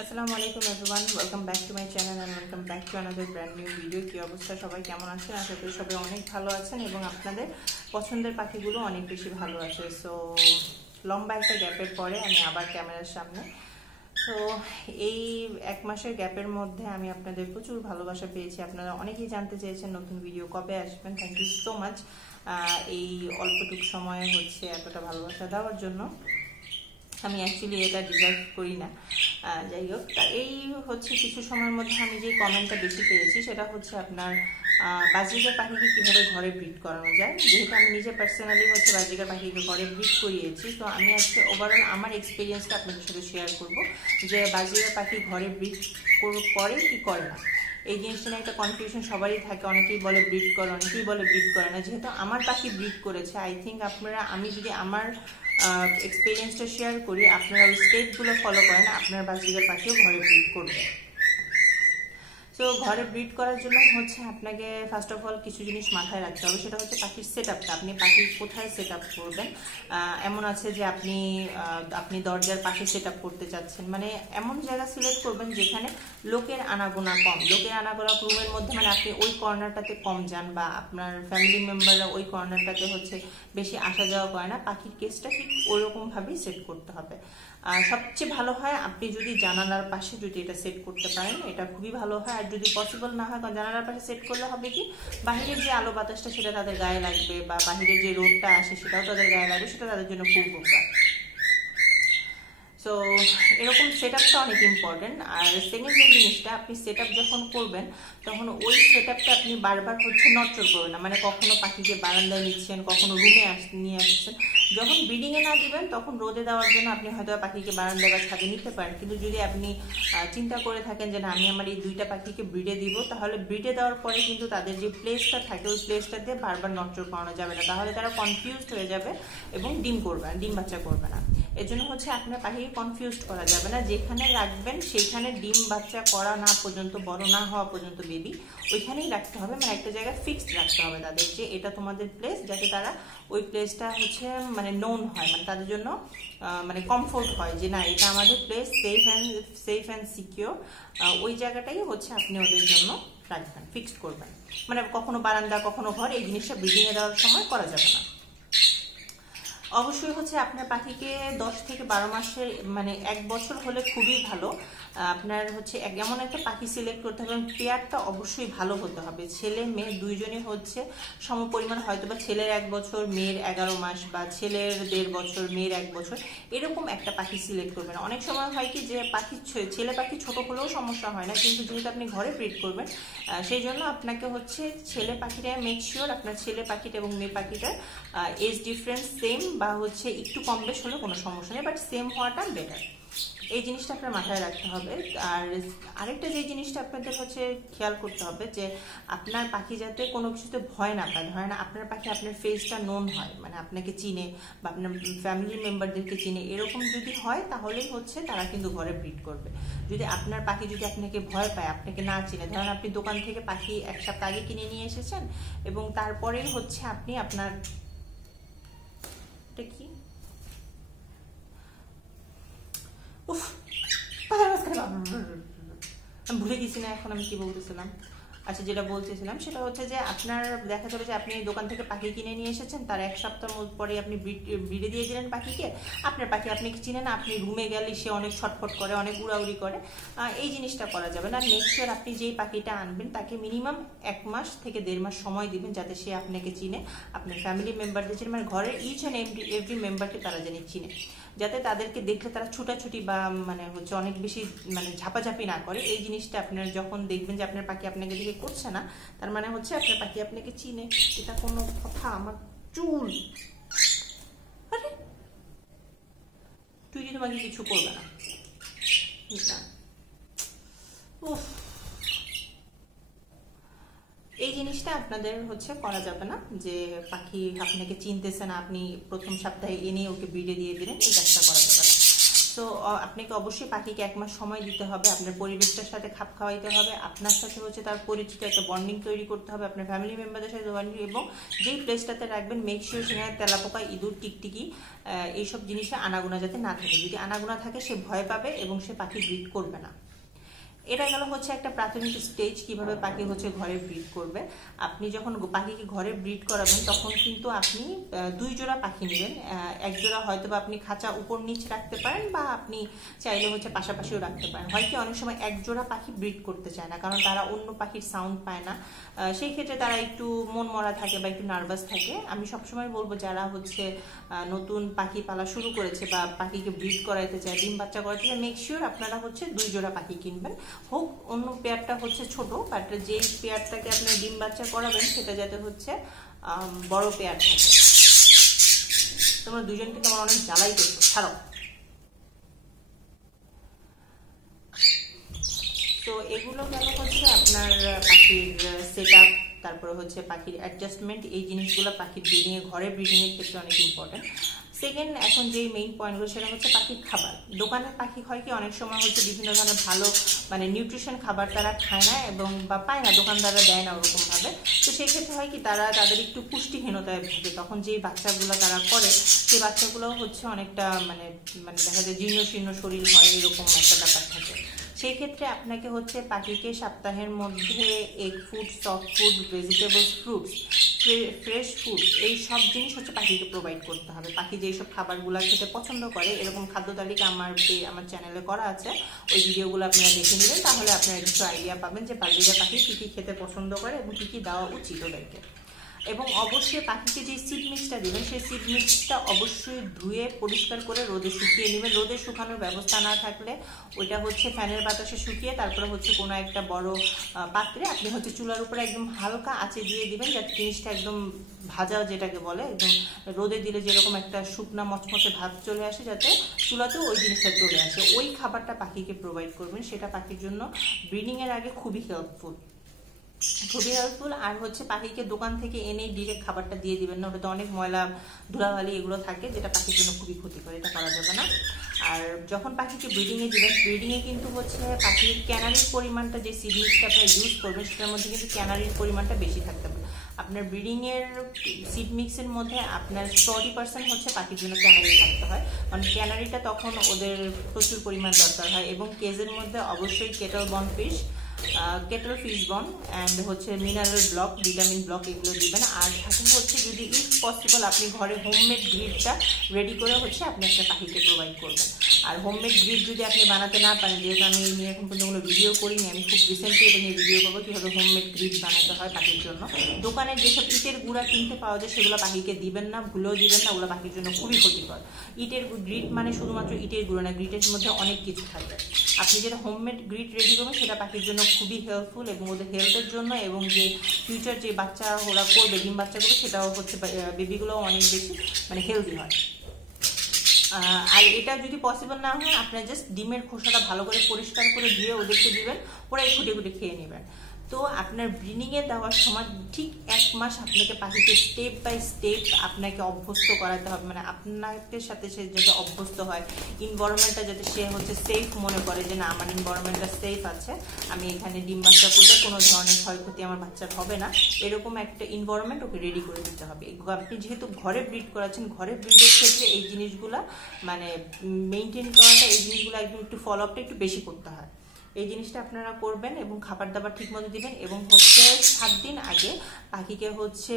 আসসালামু আলাইকুম everyone, welcome back to my channel and welcome back to another brand new video. কি অবস্থা সবাই, কেমন আছেন? আশা করি সবাই অনেক ভালো আছেন এবং আপনাদের পছন্দের পাখিগুলো অনেক বেশি ভালো আছে। সো লম্বা একটা গ্যাপের পরে আমি আবার ক্যামেরার সামনে। তো এই এক মাসের গ্যাপের মধ্যে আমি আপনাদের প্রচুর ভালোবাসা পেয়েছি। আপনারা অনেকেই জানতে চেয়েছেন নতুন ভিডিও কবে আসবেন। থ্যাংক ইউ সো মাচ এই অল্পটুকু সময়ে এতটা ভালোবাসা দেওয়ার জন্য। আমি অ্যাকচুয়ালি এটা ডিজার্ভ করি না, যাই হোক। এই কিছু সময়ের মধ্যে আমি যে কমেন্টটা বেশি পেয়েছি সেটা হচ্ছে আপনার বাজরিগার পাখিকে কীভাবে ঘরে ব্রিড করানো যায়। যেহেতু আমি নিজে পার্সোনালি বাজরিগার পাখিকে ঘরে ব্রিড করিয়েছি, তো আমি আজকে ওভারঅল আমার এক্সপিরিয়েন্সটা আপনাদের সাথে শেয়ার করব যে বাজরিগার পাখি ঘরে ব্রিড করে কি করে না। এই জিনিসটা নিয়ে একটা কনফিউশন সবারই থাকে। অনেকেই বলে ব্রিড করে, অনেকেই বলে ব্রিড করে না। যেহেতু আমার পাখি ব্রিড করেছে, আই থিঙ্ক আমি যদি আমার এক্সপিরিয়েন্সটা শেয়ার করি, আপনারা ওই স্টেপগুলো ফলো করেন, আপনার বাজরিগার পাখিও ঘরে ব্রিড করবে। তো ঘরে ব্রিড করার জন্য আপনাকে ফার্স্ট অফ অল কিছু জিনিস মাথায় রাখতে হবে। সেটা হচ্ছে পাখির সেট আপটা। আপনি পাখি কোথায় সেট আপ করবেন। এমন আছে যে আপনি দরজার পাশে সেট আপ করতে চাচ্ছেন, মানে এমন জায়গা সিলেক্ট করবেন যেখানে লোকের আনাগোনা কম। লোকের আনাগোনা রুমের মধ্যে মানে আপনি ওই কর্নারটাতে কম যান, বা আপনার ফ্যামিলি মেম্বাররা ওই কর্নারটাতে বেশি আসা যাওয়া করে না। পাখির কেসটা ঠিক ওইরকমভাবেই সেট করতে হবে। সবচেয়ে ভালো হয় আপনি যদি জানালার পাশে যদি এটা সেট করতে পারেন, এটা খুবই ভালো হয়। আর যদি পসিবল না হয়, কারণ জানালার পাশে সেট করলে হবে কি, বাহিরের যে আলো বাতাসটা সেটা তাদের গায়ে লাগবে, বা বাহিরের যে রোদটা আসে সেটাও তাদের গায়ে লাগবে, সেটা তাদের জন্য খুব উপকার। সো এরকম সেট আপটা অনেক ইম্পর্টেন্ট। আর সেকেন্ড যে জিনিসটা, আপনি সেট আপ যখন করবেন তখন ওই সেট আপটা আপনি বারবার নড়চড় করবেন না। মানে কখনো পাখিকে বারান্দায় নিচ্ছেন, কখনো রুমে নিয়ে আসছেন। যখন ব্রিডিংয়ে না দিবেন তখন রোদে দেওয়ার জন্য আপনি হয়তো পাখিকে বারান্দায় বা ছাদে নিতে পারেন। কিন্তু যদি আপনি চিন্তা করে থাকেন যে না, আমি আমার এই দুইটা পাখিকে ব্রিডে দিব, তাহলে ব্রিডে দেওয়ার পরে কিন্তু তাদের যে প্লেসটা থাকে ওই প্লেসটা দিয়ে বারবার নড়চড় করানো যাবে না। তাহলে তারা কনফিউজড হয়ে যাবে এবং ডিম বাচ্চা করবে না। এর জন্য আপনার পাখিকে কনফিউজড করা যাবে না। যেখানে রাখবেন সেইখানে ডিম বাচ্চা করা না পর্যন্ত, বড় না হওয়া পর্যন্ত বেবি ওইখানেই রাখতে হবে। মানে একটা জায়গায় ফিক্সড রাখতে হবে তাদের, যে এটা তোমাদের প্লেস, যাতে তারা ওই প্লেসটা মানে নোন হয়, মানে তাদের জন্য মানে কমফোর্ট হয় যে না, এটা আমাদের প্লেস, সেফ অ্যান্ড সিকিউর। ওই জায়গাটাই আপনি ওদের জন্য রাখবেন, ফিক্সড করবেন। মানে কখনো বারান্দা কখনো ঘর, এই জিনিসটা ব্রিডিংয়ে দেওয়ার সময় করা যাবে না। অবশ্যই আপনার পাখিকে 10 থেকে 12 মাসের মানে 1 বছর হলে খুবই ভালো। আপনার এমন একটা পাখি সিলেক্ট করতে হবে, পেয়ারটা অবশ্যই ভালো হতে হবে। ছেলে মেয়ে দুইজনই সমপরিমাণ, হয়তো বা ছেলের 1 বছর মেয়ের 11 মাস, বা ছেলের 1.5 বছর মেয়ের 1 বছর, এরকম একটা পাখি সিলেক্ট করবেন। অনেক সময় হয় কি যে ছেলে পাখি ছোট হলেও সমস্যা হয় না, কিন্তু যেহেতু আপনি ঘরে ব্রিড করবেন সেই জন্য আপনাকে ছেলে পাখিটা মেক শিওর আপনার ছেলে পাখিটা এবং মেয়ে পাখিটার এজ ডিফারেন্স সেম, বা একটু কম বেশ হলে কোনো সমস্যা নেই, বাট সেম হওয়াটা বেটার। এই জিনিসটা আপনার মাথায় রাখতে হবে। আর আরেকটা যে জিনিসটা আপনাদের খেয়াল করতে হবে, যে আপনার পাখি যাতে কোনো কিছুতে ভয় না পায়। ধরেন আপনার পাখি আপনার ফেসটা নোন হয়, মানে আপনাকে চিনে বা আপনার ফ্যামিলি মেম্বারদেরকে চিনে, এরকম যদি হয় তাহলেই তারা কিন্তু ঘরে ব্রিড করবে। যদি আপনার পাখি যদি আপনাকে ভয় পায়, আপনাকে না চিনে, ধরেন আপনি দোকান থেকে পাখি 1 সপ্তাহ আগে কিনে নিয়ে এসেছেন এবং তারপরেই আপনি আপনার কি আমি ভুলে গেছি না এখন আমি কি বলতেছিলাম। আচ্ছা, যেটা বলতেছিলাম সেটা যে আপনার দেখা যাবে যে আপনি দোকান থেকে পাখি কিনে নিয়ে এসেছেন, তার 1 সপ্তাহ পরে আপনি ব্রিডে দিয়ে দিলেন পাখিকে। আপনার পাখি আপনাকে চিনে না, আপনি রুমে গেলে সে অনেক ছটফট করে, অনেক উড়াউড়ি করে। এই জিনিসটা করা যাবে না। মেক শিওর আপনি যেই পাখিটা আনবেন তাকে মিনিমাম 1 মাস থেকে 1.5 মাস সময় দিবেন, যাতে সে আপনাকে চিনে, আপনার ফ্যামিলি মেম্বারদের চিনে, মানে ঘরের ইচ অ্যান্ড এভরি মেম্বারকে তারা জানি চিনে, যাতে তাদেরকে দেখলে তারা ছুটাছুটি বা মানে অনেক বেশি মানে ঝাপাঝাপি না করে। এই জিনিসটা আপনার যখন দেখবেন যে আপনার পাখি আপনাকে দেখে করছে না, তার মানে আপনার পাখি আপনাকে চিনে। এটা কোনো কথা? আমার চুল, আরে তুই তোমাকে কিছু করবে না। এই জিনিসটা আপনাদের করা যাবে না, যে পাখি আপনাকে চিনতেছে না, আপনি প্রথম সপ্তাহে এনে ওকে ব্রিডে দিয়ে দিলেন, এই কাজটা করা যাবে না। সো আপনাকে অবশ্যই পাখিকে 1 মাস সময় দিতে হবে, আপনার পরিবেশটার সাথে খাপ খাওয়াইতে হবে, আপনার সাথে হচ্ছে তার পরিচিত একটা বন্ডিং তৈরি করতে হবে, আপনার ফ্যামিলি মেম্বারদের সাথে বন্ডিং, এবং যেই প্লেসটাতে রাখবেন মেক শিওর সেখানে তেলাপোকা, ইঁদুর, টিকটিকি এইসব জিনিসে আনাগোনা যাতে না থাকে। যদি আনাগোনা থাকে সে ভয় পাবে এবং সে পাখি ব্রিড করবে না। এটা গেল হচ্ছে একটা প্রাথমিক স্টেজ কিভাবে পাখি হচ্ছে ঘরে ব্রিড করবে। আপনি যখন পাখিকে ঘরে ব্রিড করাবেন তখন কিন্তু আপনি 2 জোড়া পাখি নেবেন। 1 জোড়া হয়তো বা আপনি খাঁচা উপর নিচ রাখতে পারেন, বা আপনি চাইলে হচ্ছে পাশাপাশিও রাখতে পারেন। হয় কি অনেক সময় 1 জোড়া পাখি ব্রিড করতে চায় না, কারণ তারা অন্য পাখির সাউন্ড পায় না, সেই ক্ষেত্রে তারা একটু মন মরা থাকে বা একটু নার্ভাস থাকে। আমি সবসময় বলবো যারা হচ্ছে নতুন পাখি পালা শুরু করেছে বা পাখিকে ব্রিড করাইতে চায়, ডিম বাচ্চা করাইতে চায়, মেক শিওর আপনারা হচ্ছে 2 জোড়া পাখি কিনবেন। হোক অন্য পেয়ারটা হচ্ছে ছোট, বাট যে পেয়ারটাকে আপনি ডিম বাচ্চা করাবেন সেটা যাতে হচ্ছে বড় পেয়ার থাকে। তোমরা দুজন কিন্তু আমার অনেক জ্বালাই করছো, ছাড়ো। তো এগুলো গেল হচ্ছে আপনার পাখির সেট আপ, তারপরে হচ্ছে পাখির অ্যাডজাস্টমেন্ট। এই জিনিসগুলো পাখির ব্রিডিংয়ে, ঘরে ব্রিডিংয়ের ক্ষেত্রে অনেক ইম্পর্টেন্ট। সেকেন্ড, এখন যেই মেইন পয়েন্টগুলো সেটা হচ্ছে পাখির খাবার। দোকানের পাখি হয় কি অনেক সময় হচ্ছে বিভিন্ন ধরনের ভালো মানে নিউট্রিশন খাবার তারা খায় না এবং বা পায় না, দোকানদাররা দেয় না ওরকমভাবে। তো সেই ক্ষেত্রে হয় কি তাদের একটু পুষ্টিহীনতায় ভুগে। তখন যেই বাচ্চাগুলো তারা করে সেই বাচ্চাগুলো হচ্ছে অনেকটা মানে দেখা যায় জীর্ণ শীর্ণ শরীর হয়, এরকম একটা ব্যাপার থাকে। সেই ক্ষেত্রে আপনাকে হচ্ছে পাখিকে সপ্তাহের মধ্যে egg food, soft food, vegetables, fruits, fresh food, এই সব জিনিস হচ্ছে পাখিকে প্রোভাইড করতে হবে। পাখি যেসব খাবারগুলো খেতে পছন্দ করে এরকম খাদ্য তালিকা আমার চ্যানেলে করা আছে, ওই ভিডিওগুলো আপনারা দেখে নেবেন, তাহলে আপনারা কিছু আইডিয়া পাবেন যে বাজরিগার পাখি কী কী খেতে পছন্দ করে এবং কী কী দেওয়া উচিত ওদেরকে। এবং অবশ্যই পাখিকে যে সিড মিক্সটা দেবেন সেই সিড মিক্সটা অবশ্যই ধুয়ে পরিষ্কার করে রোদে শুকিয়ে নেবেন। রোদে শুকানোর ব্যবস্থা না থাকলে ওইটা হচ্ছে ফ্যানের বাতাসে শুকিয়ে তারপরে হচ্ছে কোনো একটা বড় পাত্রে আপনি হচ্ছে চুলার উপরে একদম হালকা আঁচে দিয়ে দিবেন, যাতে জিনিসটা একদম ভাজা যেটাকে বলে, একদম রোদে দিলে যেরকম একটা শুকনা মচমচে ভাত চলে আসে, যাতে চুলাতেও ওই জিনিসটা চলে আসে। ওই খাবারটা পাখিকে প্রোভাইড করবেন, সেটা পাখির জন্য ব্রিডিংয়ের আগে খুবই হেল্পফুল। আর হচ্ছে পাখিকে দোকান থেকে এনে ডিরেক্ট খাবারটা দিয়ে দিবেন না, ওটাতে অনেক ময়লা ধুলাবালি এগুলো থাকে যেটা পাখির জন্য খুবই ক্ষতিকর, এটা করা যাবে না। আর যখন পাখিকে ব্রিডিংয়ে দিবেন, ব্রিডিংয়ে কিন্তু হচ্ছে পাখির ক্যানারির পরিমাণটা, যে সিড মিক্সটা আপনারা ইউজ করবেন সেটার মধ্যে কিন্তু ক্যানারির পরিমাণটা বেশি থাকতে হবে। আপনার ব্রিডিংয়ের সিড মিক্সের মধ্যে আপনার 40% হচ্ছে পাখির জন্য ক্যানারি থাকতে হয়, কারণ ক্যানারিটা তখন ওদের প্রচুর পরিমাণ দরকার হয়। এবং কেজের মধ্যে অবশ্যই কেটল ফিশ বন অ্যান্ড হচ্ছে মিনারেল ব্লক, ভিটামিন ব্লক এগুলো দিবেন। আর সাথে হচ্ছে যদি ইফ পসিবল আপনি ঘরে হোমমেড গ্রিডটা রেডি করে হচ্ছে আপনি একটা পাখিকে প্রোভাইড করবেন। আর হোমমেড গ্রিড যদি আপনি বানাতে না পারেন, যেহেতু আমি এই নিয়ে এখন পর্যন্ত কোনো ভিডিও করিনি, আমি খুব রিসেন্টলি এটা নিয়ে ভিডিও করবো কীভাবে হোমমেড গ্রিড বানাতে হয় পাখির জন্য। দোকানে যেসব ইটের গুঁড়া কিনতে পাওয়া যায় সেগুলো পাখিকে দিবেন না, ভুলেও দিবেন না, ওগুলো পাখির জন্য খুবই ক্ষতিকর। ইটের গ্রিড মানে শুধুমাত্র ইটের গুঁড়ো না, গ্রিডের মধ্যে অনেক কিছু থাকে। আপনি যেটা হোমমেড গ্রিড রেডি করবেন সেটা পাখির জন্য খুবই হেল্পফুল এবং ওদের হেলথের জন্য, এবং যে ফিউচার যে বাচ্চা ওরা করবে, ডিম বাচ্চাগুলো, সেটাও হচ্ছে বেবিগুলোও অনেক বেশি মানে হেলদি হয়। আর এটা যদি পসিবল না হয় আপনার জাস্ট ডিমের খোসাটা ভালো করে পরিষ্কার করে ধুয়ে ওদেরকে দিবেন, ওরা এই খুঁটে খুঁটে খেয়ে নেবেন। তো আপনার ব্রিডিংয়ে দেওয়ার সময় ঠিক 1 মাস আপনাকে পাখিকে স্টেপ বাই স্টেপ আপনাকে অভ্যস্ত করাতে হবে, মানে আপনাদের সাথে সে যাতে অভ্যস্ত হয়, ইনভায়রনমেন্টটা যাতে সে হচ্ছে সেফ মনে করে, যে না আমার ইনভায়রনমেন্টটা সেফ আছে, আমি এখানে ডিম বাচ্চা করলে কোনো ধরনের ক্ষয়ক্ষতি আমার বাচ্চার হবে না, এরকম একটা ইনভায়রনমেন্ট ওকে রেডি করে দিতে হবে। আপনি যেহেতু ঘরে ব্রিড করাচ্ছেন, ঘরে ব্রিডের ক্ষেত্রে এই জিনিসগুলো মানে মেনটেন করাটা, এই জিনিসগুলো একদম একটু ফলো আপটা একটু বেশি করতে হয়। এই জিনিসটা আপনারা করবেন এবং খাবার দাবার ঠিক মতো দিবেন। এবং হচ্ছে 7 দিন আগে পাখিকে হচ্ছে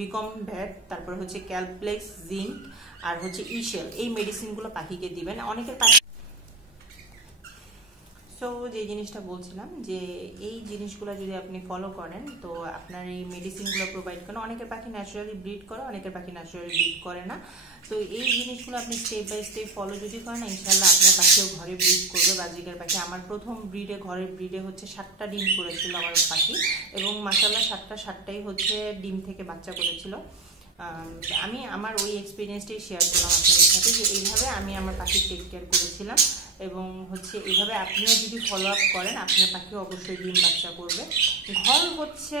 বিকম ভ্যাট, তারপরে হচ্ছে ক্যালপ্লেক্স, জিঙ্ক আর হচ্ছে ইশেল, এই মেডিসিনগুলো পাখিকে দিবেন। অনেকের পাখি সো যে জিনিসটা বলছিলাম যে এই জিনিসগুলো যদি আপনি ফলো করেন তো আপনার এই মেডিসিনগুলো প্রোভাইড করেন। অনেকের পাখি ন্যাচারালি ব্রিড করে, অনেকের পাখি ন্যাচারালি ব্রিড করে না। তো এই জিনিসগুলো আপনি স্টেপ বাই স্টেপ ফলো যদি করেন, ইনশাল্লাহ আপনার পাখিও ঘরে ব্রিড করবে। বাজরিগার পাখি আমার প্রথম ঘরের ব্রিডে হচ্ছে 7টা ডিম করেছিল আমার পাখি, এবং মাশাআল্লাহ 7টাই হচ্ছে ডিম থেকে বাচ্চা করেছিল। আমি আমার ওই এক্সপিরিয়েন্সটাই শেয়ার করলাম আপনাদের সাথে, যে এইভাবে আমি আমার পাখির টেক কেয়ার করেছিলাম, এবং হচ্ছে এইভাবে আপনিও যদি ফলো আপ করেন আপনার পাখি অবশ্যই ডিম বাচ্চা করবে। ঘর হচ্ছে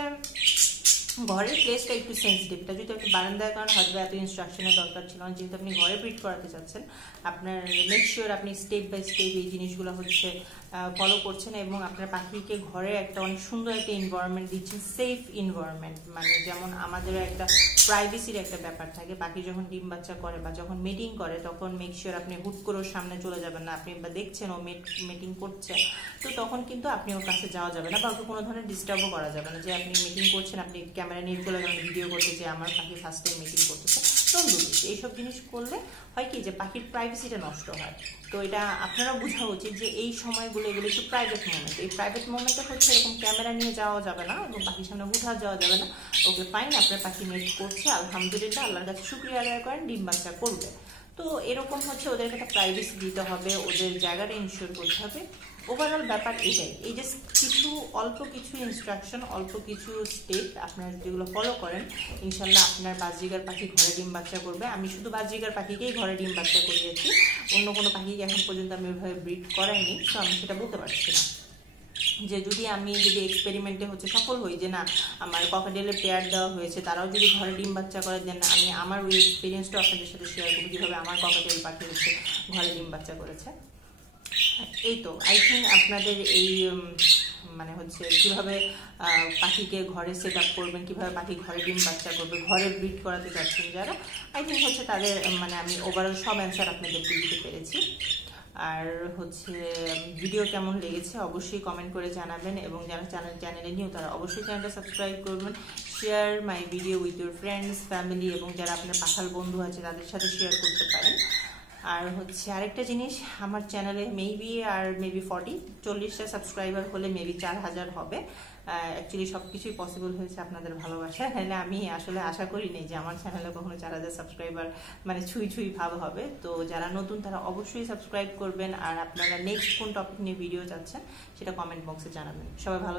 ঘরের প্লেসটা একটু সেন্সিটিভ, এটা যদি আপনি বারান্দায় করেন হয়তো এত ইনস্ট্রাকশনের দরকার ছিল না। যেহেতু আপনি ঘরে ব্রিড করাতে চাচ্ছেন, আপনার মেক শিওর আপনি স্টেপ বাই স্টেপ এই জিনিসগুলো হচ্ছে ফলো করছেন এবং আপনার পাখিকে ঘরে একটা অনেক সুন্দর একটা এনভায়রনমেন্ট দিচ্ছেন, সেফ এনভায়রনমেন্ট। মানে যেমন আমাদের একটা প্রাইভেসির একটা ব্যাপার থাকে, পাখি যখন ডিম বাচ্চা করে বা যখন মিটিং করে তখন মেক শিওর আপনি হুট করে ওর সামনে চলে যাবেন না। আপনি বা দেখছেন ও মিটিং করছে, তো তখন কিন্তু আপনি ওর কাছে যাওয়া যাবে না বা ওকে কোনো ধরনের ডিস্টার্বও করা যাবে না। যে আপনি মিটিং করছেন, আপনি ক্যামেরা নিয়ে চলে যাবেন ভিডিও করতে যে আমার পাখি ফার্স্ট টাইম মিটিং করতেছে, এইসব জিনিস করলে হয় কি যে পাখির প্রাইভেসিটা নষ্ট হয়। তো এটা আপনারা বোঝা উচিত যে এই সময়গুলো এগুলো একটু প্রাইভেট মোমেন্ট। এই প্রাইভেট মোমেন্টে হচ্ছে এরকম ক্যামেরা নিয়ে যাওয়া যাবে না এবং পাখির সামনে উঠা যাওয়া যাবে না। ওকে ফাইন, আপনার পাখি মেট করছে, আলহামদুলিল্লাহ, আল্লাহর কাছে শুকরিয়া আদায় করেন, ডিম বাচ্চা করবে। তো এরকম হচ্ছে ওদেরকে একটা প্রাইভেসি দিতে হবে, ওদের জায়গাটা ইনশিওর করতে হবে। ওভারঅল ব্যাপার এটাই। এই যে কিছু অল্প কিছু ইনস্ট্রাকশন, অল্প কিছু স্টেপ আপনারা যেগুলো ফলো করেন, ইনশাল্লাহ আপনার বাজরিগার পাখি ঘরে ডিম বাচ্চা করবে। আমি শুধু বাজরিগার পাখিকেই ঘরে ডিম বাচ্চা করিয়েছি, অন্য কোনো পাখিকে এখন পর্যন্ত আমি ওইভাবে ব্রিড করাইনি, তো আমি সেটা বলতে পারছি না। যে আমি যদি এক্সপেরিমেন্টে হচ্ছে সফল হই যে না আমার ককাটেলের পেয়ার দেওয়া হয়েছে, তারাও যদি ঘরে ডিম বাচ্চা করে, দেন আমি আমার ওই এক্সপিরিয়েন্সটা আপনাদের সাথে শেয়ার করবো কীভাবে আমার ককাটেল পাখি হচ্ছে ঘরে ডিম বাচ্চা করেছে। এই তো আই থিঙ্ক আপনাদের এই মানে হচ্ছে কীভাবে পাখিকে ঘরে সেট আপ করবেন, কীভাবে পাখি ঘরে ডিম বাচ্চা করবে, ঘরে ব্রিড করাতে যাচ্ছেন যারা, আই থিঙ্ক হচ্ছে তাদের মানে আমি ওভারঅল সব অ্যান্সার আপনাদেরকে দিতে পেরেছি। আর হচ্ছে ভিডিও কেমন লেগেছে অবশ্যই কমেন্ট করে জানাবেন এবং যারা চ্যানেলে নিউ তারা অবশ্যই চ্যানেলটা সাবস্ক্রাইব করবেন। Share my video with your friends, family এবং যারা আপনার পাখাল বন্ধু আছে তাদের সাথে শেয়ার করতে পারেন। আর হচ্ছে আরেকটা জিনিস, আমার চ্যানেলে মেবি 40টা সাবস্ক্রাইবার হলে মেবি 4000 হবে। অ্যাকচুয়ালি সব কিছুই পসিবল হয়েছে আপনাদের ভালোবাসা, নাহলে আমি আসলে আশা করি নি যে আমার চ্যানেলে কখনো 4000 সাবস্ক্রাইবার মানে ছুঁই ভাব হবে। তো যারা নতুন তারা অবশ্যই সাবস্ক্রাইব করবেন। আর আপনারা নেক্সট কোন টপিক নিয়ে ভিডিও চাচ্ছেন সেটা কমেন্ট বক্সে জানাবেন। সবাই ভালো